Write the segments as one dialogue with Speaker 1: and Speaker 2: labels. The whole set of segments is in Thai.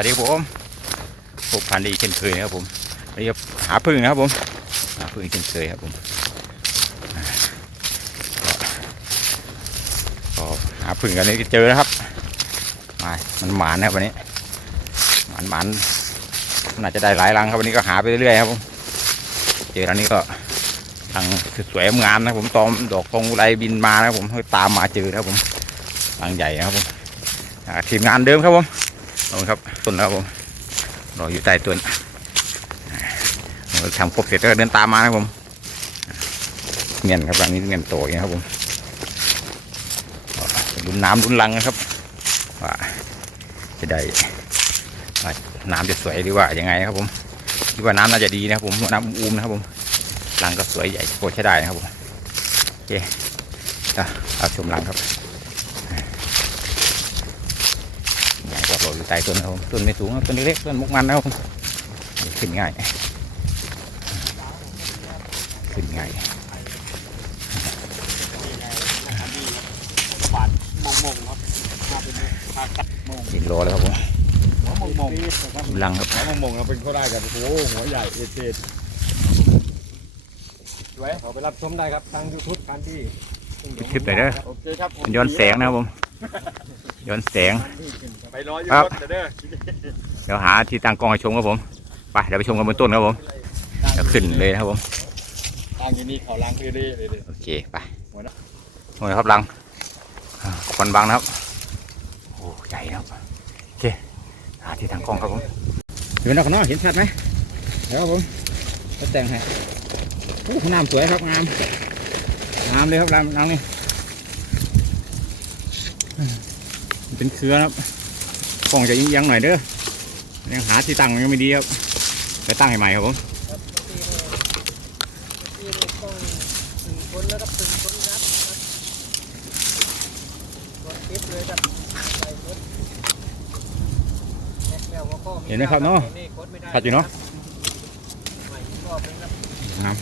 Speaker 1: วัสดีครับผมพบพันธุ์ดีเช่นเคยนะครับผมวันนี้หาพึ่งนะครับผมหาพึ่งเช่นเคยครับผมก็หาพึ่งกันนี้เจอนะครับมามันหมานนะครับวันนี้หมานหมานน่าจะได้หลายรังครับวันนี้ก็หาไปเรื่อยๆครับผมเจอรังนี้ก็รังสวยงามนะผมตอมดอกทองไรบินมานะผมตามมาเจอนะครับผมรังใหญ่นะครับผมทีมงานเดิมครับผม ขอบคุณครับต้นนะครับผมรออยู่ใต้ต้นอ่าเราทำครบเสร็จก็เดินตามมานะครับผมเงียนครับรังนี้เงียนโตอย่างนี้ครับผมลุ้นน้ำลุ้นรังนะครับว่าจะได้น้ำจะสวยหรือว่ายังไงครับผมคิดว่าน้ำน่าจะดีนะครับผมน้ำอุ้มๆนะครับผมรังก็สวยใหญ่โคตรใช้ได้นะครับผมโอเคเอาชมรังครับ หญ่กว่าเราอยู่ใต้ต้นนะครับผมต้นไม่สูงครับต้นเล็กๆต้นมุกมันนะครับผมขึ้นง่าย ขึ้นง่าย
Speaker 2: บาดมงมงครับมาเป็นมากัดมง
Speaker 1: กินโลแล้วครับผม
Speaker 2: หัวมงมง
Speaker 1: รังครับ
Speaker 2: หัวมงมงเราเป็นเขาได้กันโอ้โหหัวใหญ่เอเจดสวยขอไปรับชมได้ครับทางยูทูบการที่
Speaker 1: คลิปไหนเด้อ
Speaker 2: โอเคครับ
Speaker 1: มันย้อนแสงนะครับผมย้อนแสง
Speaker 2: ไปรออยู่
Speaker 1: ครับ
Speaker 2: รถเด้อ
Speaker 1: เดี๋ยวหาที่ตั้งกล้องให้ชมครับผมไปเดี๋ยวไปชมกันบนต้นครับผมเดี๋ยวขึ้นเลยนะครับผม
Speaker 2: ทางที่นี่เขาล้างคือดีเลย
Speaker 1: โอเคไปหมดแล้วครับรังอ่าควันบังนะครับโอ้ใหญ่นะครับโอเคหาที่ตั้งกล้องครับผมเห็นแล้วกันเนาะเห็นชัดไหมเดี๋ยวครับผมจะแต่งให้โอ้น้ำสวยครับงามงามเลยครับรังรังนี่อืมเป็นเครือนะครับ กล้องจะยิงยังหน่อยเด้อยังหาที่ตั้งยังไม่ดีครับไปตั้งให้ใหม่ครับผม
Speaker 3: เห็
Speaker 1: นไหมครับเนาะ
Speaker 3: นี่กดไม่ได้
Speaker 1: ชัดอยู่เนาะ
Speaker 3: ครับ
Speaker 1: งาม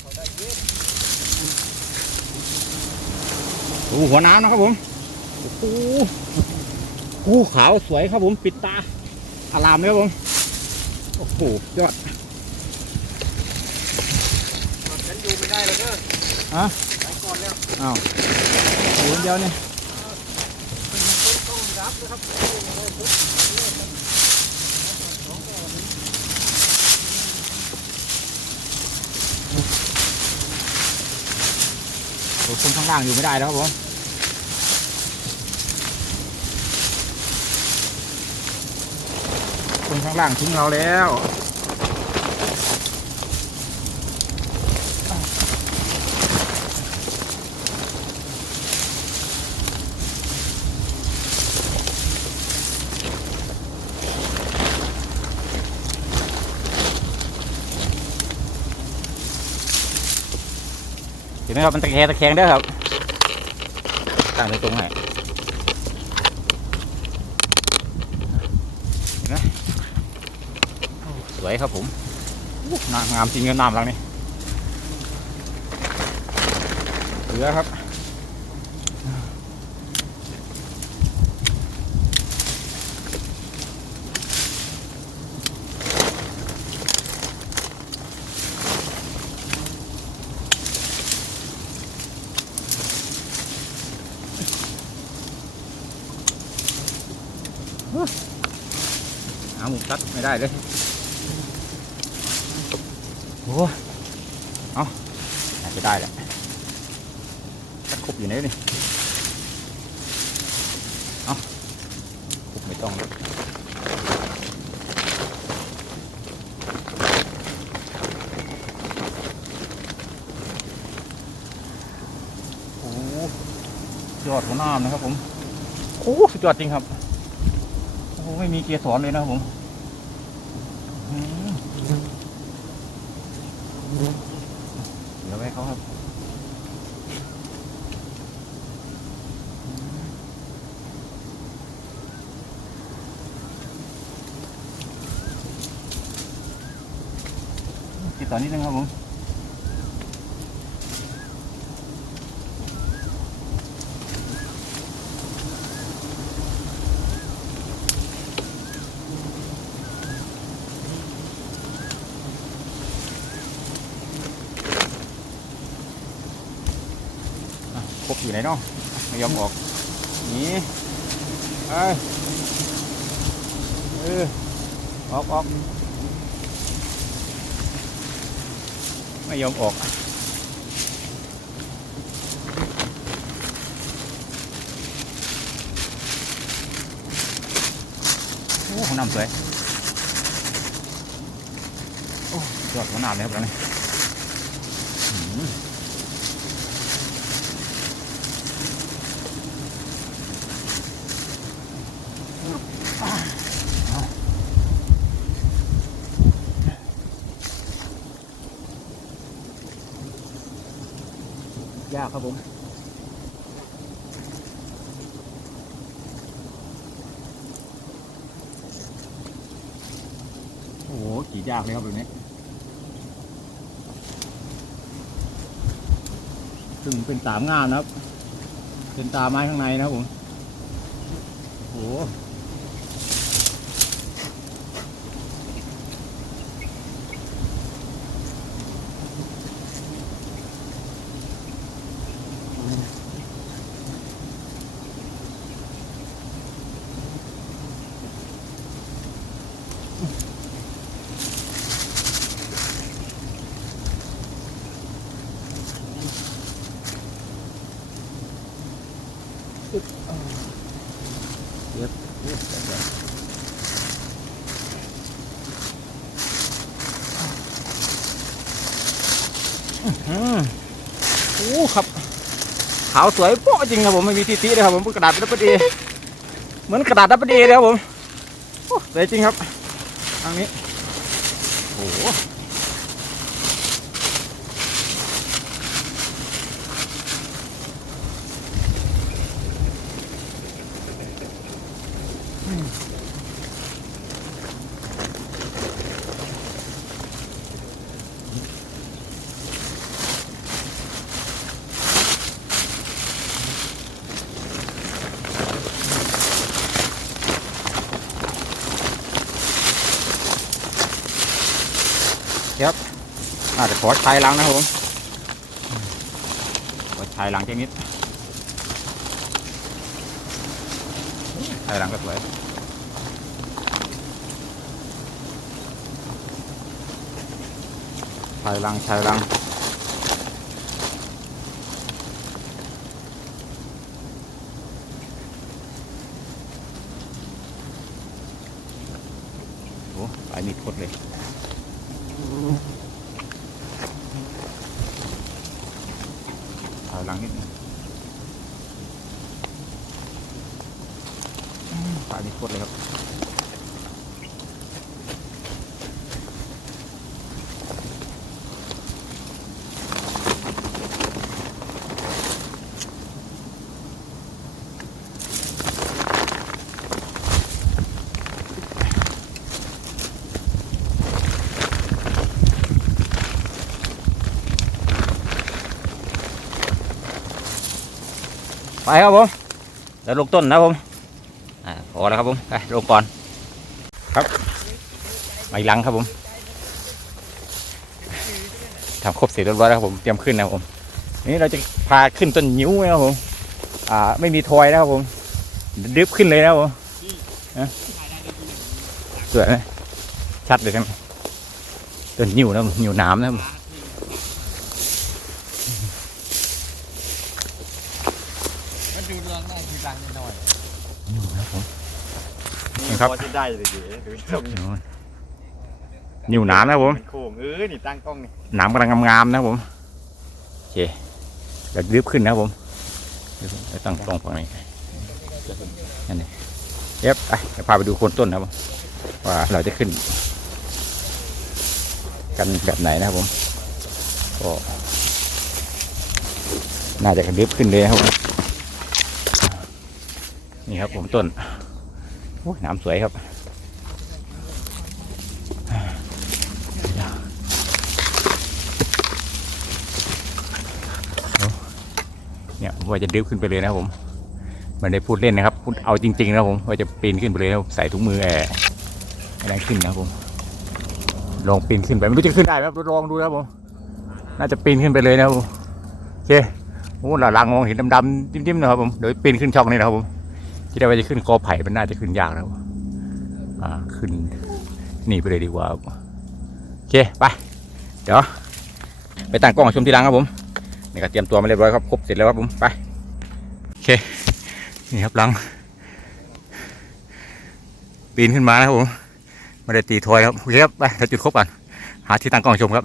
Speaker 3: เขาได้เยอะ
Speaker 1: ดูหัวน้ำนะครับผมโอ้โหภูขาวสวยครับผมปิดตาอารามเลยครับผม โอ้โหยอด
Speaker 2: ฉันอยู่ไม่ได้เลยเด้อ
Speaker 1: ฮะ
Speaker 2: ไปก่อนแล้ว
Speaker 1: อ้าวอยู่คนเดียวเนี่ย
Speaker 3: ต้องรับนะครับ
Speaker 1: โอ้คนข้างล่างอยู่ไม่ได้แล้วครับผม คนข้างล่างทิ้งเราแล้วเห็นไหมครับมันตะแคงตะแคงเด้อครับตั้งตรงไหนเห็นไหมโอ้ส วยครับผมงามจริงเงินน้ำลังนี่เหลือครับหาหมุมตัดไม่ได้เลย อ้เอาอาจจะได้แหละตัดครบอยู่ไหนนี่เอาครบไม่ต้องแล้วโอ้ยอดหัวน้ำนะครับผมโอ้สุดยอดจริงครับโอ้โหไม่มีเกียร์สอนเลยนะครับผม เดี๋ยวไว้เขาครับติดต่อนิดนึงครับผม อยู่ไหนเนาะไม่ยอมออกนี่ไปเออออกออกไม่ยอมออกโอ้ห้องน้ำสวยโอ้ยอดห้องน้ำเลยครับเราเนี่ย ยากครับผมโอ้โหกรีดยากเลยครับแบบนี้ซึ่งเป็นสามงานนะครับ เป็นตาไม้ข้างในนะครับผมโอ้โห เย็บเย็บเย็บอืมโอ้ครับ ขาวสวยโป๊ะจริงครับผมไม่มีทีทีเลยครับผมกระดาษดับเบิลเอเหมือนกระดาษดับเบิลเอเลยครับผมสวยจริงครับทางนี้โอ้ โหอาจะขอชายหลังนะผมขอชายหลังแค่นิดชายหลังก็สวยชายหลังชายหลังโอ้ไปลายมีดคดเลย ถอย หลังนิดนึงปลายมีดคดเลยครับ ไปครับผมเดี๋ยวลงต้นนะผมอ่าพอแล้วครับผมไปลงก่อนครับมาอีกหลังครับผมทำครบเสร็จเรียบร้อยแล้วครับผมเตรียมขึ้นนะครับผมนี่เราจะพาขึ้นต้นนิ้วนะครับผมอ่าไม่มีทอยนะครับผมดึบขึ้นเลยนะครับผมสวยไหมชัดเลยใช่ไหมต้นนิ้วนะนิ้วน้ำนะครับ ผม
Speaker 3: มันดูเรื่องได้ทีหลังหน่อย
Speaker 1: นิ้วนะครับผม
Speaker 2: นี่
Speaker 1: ครับ
Speaker 2: พอจะได้เลยดิดูตรง
Speaker 1: นิ้วน้ำนะครับผม
Speaker 2: มันโค้งเออนี่ตั้งกล้องนี่
Speaker 1: หนามกำลังงามๆนะครับผมโอเคเดี๋ยวรีบขึ้นนะครับผมเดี๋ยวผมจะตั้งตรงฝั่งนี้นั่นเองเย็บไปจะพาไปดูโคนต้นนะครับผมว่าเราจะขึ้น กันแบบไหนนะครับผมก็น่าจะกระดึบขึ้นเลยนะครับผม นี่ครับผมต้นโอ้ยน้ำสวยครับเนี่ยว่าจะดึบขึ้นไปเลยนะครับผมไมันได้พูดเล่นนะครับพูดเอาจริงๆนะครับผมว่าจะปีนขึ้นไปเลยนะครับใส่ถุงมือแอร์อะไรขึ้นนะครับผมลองปีนขึ้นไปไม่รู้จะขึ้นได้ไหมครับลองดูนะครับผมน่าจะปีนขึ้นไปเลยนะครับผมโอเคโอ้หลังมองเห็นดำๆจิ้มๆนะครับผมเดี๋ยวปีนขึ้นช่องนี่นะครับผม ที่ได้ว่าจะขึ้นกอไผ่มันน่าจะขึ้นยากนะครับอ่าขึ้นนี่ไปเลยดีกว่าโอเคไปเดี๋ยวไปตั้งกล้องชมทีหลังครับผมนี่ก็เตรียมตัวมาเรียบร้อยครับครบเสร็จแล้วครับผมไปโอเคนี่ครับหลังปีนขึ้นมานะครับผมไม่ได้ตีทอยครับโอเคครับไปถ้าจุดครบก่อนหาที่ตั้งกล้องชมครับ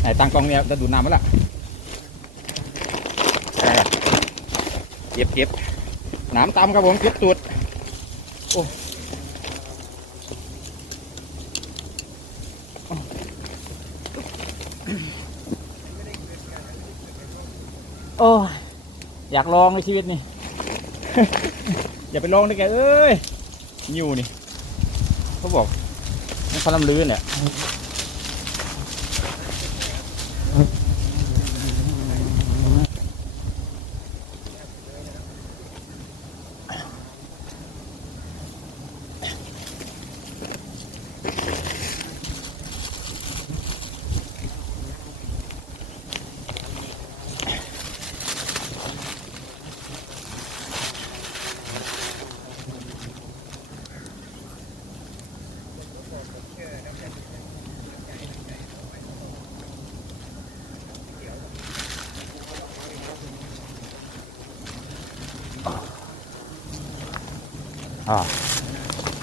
Speaker 1: ไหนตั้งกล้องเนี่ยจะดูน้ำมั้ยล่ะเก็บเก็บ น้ำตำครับผมเก็บตูดโอ้โอ้ยอยากลองในชีวิตนี่ อย่าไปลองเลยแกเอ้ย นิวนี่ เขาบอกมันเขาลำลื่นเนี่ย อ่า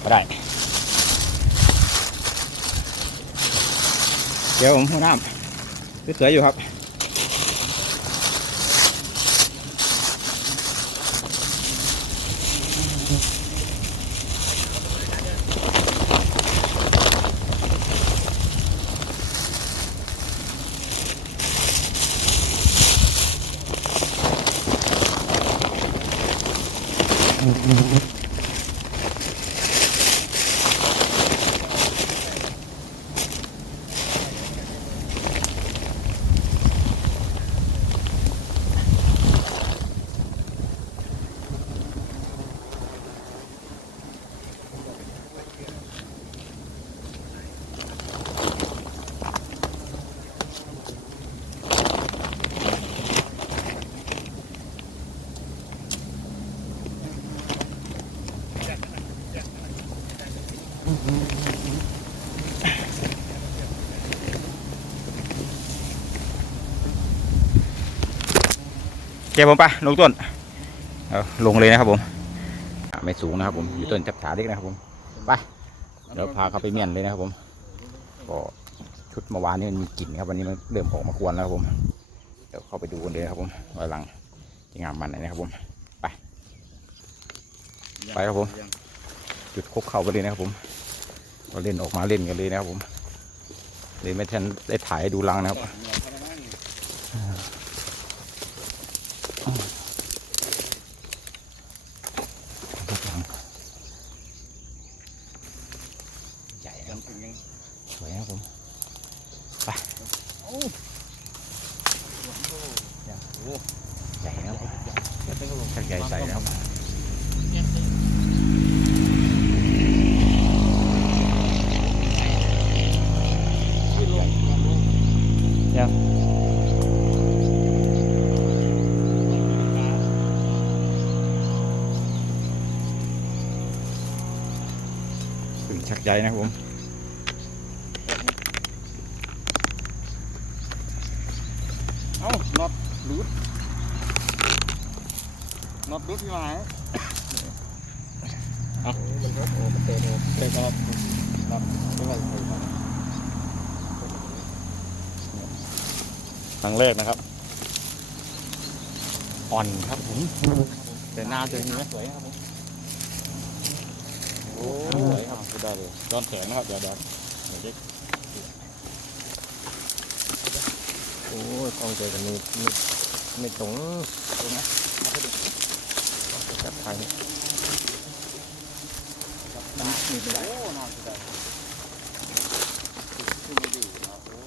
Speaker 1: ก็ได้ เดี๋ยวผมหัวน้ำสวยๆอยู่ครับ เก็บผมไปลงต้นเอาลงเลยนะครับผม ไม่สูงนะครับผม อยู่ต้นจับฉาเล็กนะครับผม ไป เดี๋ยวพาเขาไปเมียนเลยนะครับผม ก็ชุดเมื่อวานนี้มันมีกลิ่นครับ วันนี้มันเริ่มออกมาควนแล้วครับผม เดี๋ยวเข้าไปดูกันเลยนะครับผมว่าหลังจะงามมันไหนนะครับผม ไป ไปครับผม จุดคุกเข่าไปเลยนะครับผม ก็เล่นออกมาเล่นกันเลยนะครับผมเลยไม่ทันได้ถ่ายดูลังนะครับ ใหญ่ครับสวยครับผมไปใหญ่นะครับชักใหญ่ใส่นะครับยังถึงชัก ใหญ่นะครับผม
Speaker 2: เอ้าน็อตรูดน็อตรูดที่ไหนเอ้ามันก็โอ้มันเตะโอ้เตะครับน็อตไม่ไหว
Speaker 1: ครั้งแรกนะครับ อ่อนครับผม
Speaker 2: แต่หน้าจะอย่างนี้สวยครับผม โอ้ยครับได้เลยยอนแขนนะครับเดี๋ยวเดี๋ยวเด็ก
Speaker 3: โอ้ยกองเจอกันนี่ไม่ตรง
Speaker 2: ตรงนี้
Speaker 3: จับทาง
Speaker 2: ครับหน้านี่ไม่ได้โอ้หน้าไม่ได้ขึ้นมาอยู่ครับโอ้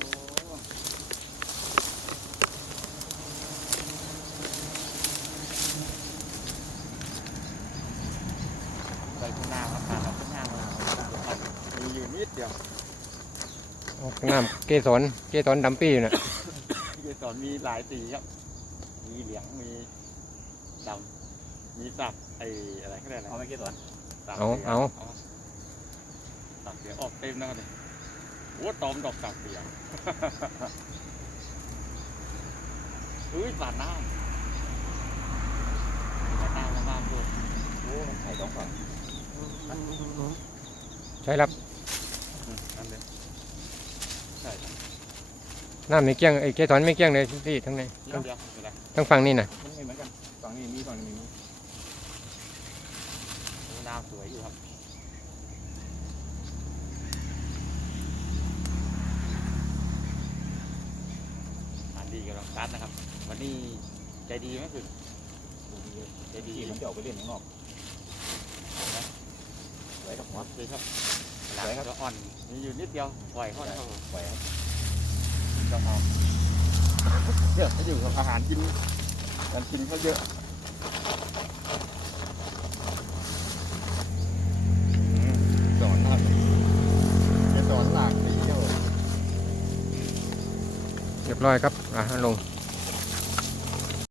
Speaker 2: ไปข้างหน้าครับข้างหน้าข้างหน้ามีอยู่นิดเดียว
Speaker 3: ออก น้ำเกสรเกสรดำปี้อยู่น่ะ
Speaker 2: พี่เกสอนมีหลายสีครับมีมีเหลืองมีดำมีสับไอ้อะไรก็ได้นะ
Speaker 1: เอาไม่กี่ตัว
Speaker 2: สับ
Speaker 3: เอา
Speaker 2: หลืง
Speaker 3: เอา
Speaker 2: สับเหลืองออกเต็มนะครับเนี่ยโอ้ตอมดอกสับเหลืองอุ้ยปาดน้ำปาดน้ำมากๆด้วย
Speaker 1: โอ้มันไข่สองฝั่ง
Speaker 3: ใช่รับ
Speaker 2: อืมนั่นเลย ใช่ครับ
Speaker 3: น้ำไม่เกี้ยงไอ้เกสรไม่เกี้ยงเลยที่ทั้งใน
Speaker 2: เดี๋ยวเดี๋ยวไม่ได้
Speaker 3: ทั้งฝั่งนี่นะ
Speaker 1: มันไม่เหมือนกันฝั่งนี้มีฝั่งนี้มี
Speaker 2: โอ้น้ำสวยอยู่ครับอันดีกับลังซัดนะครับ วันนี้ใจดีไหมคุณใจดี
Speaker 1: ที่มันจะออกไปเล่นข้างนอกไว้กับหัว
Speaker 2: เลยครับหลั
Speaker 1: สวยครับ
Speaker 2: งก็อ่อน มีอยู่นิดเดียว ปล่อยเขานะครับผม
Speaker 1: ไหวครับต้องเอาเยอะจะอยู่กับอาหารกินการกินเขาเยอะอืมสอนมากเลยจะสอนหลากสีเยอะ
Speaker 3: เรียบร้อยครับ อะลง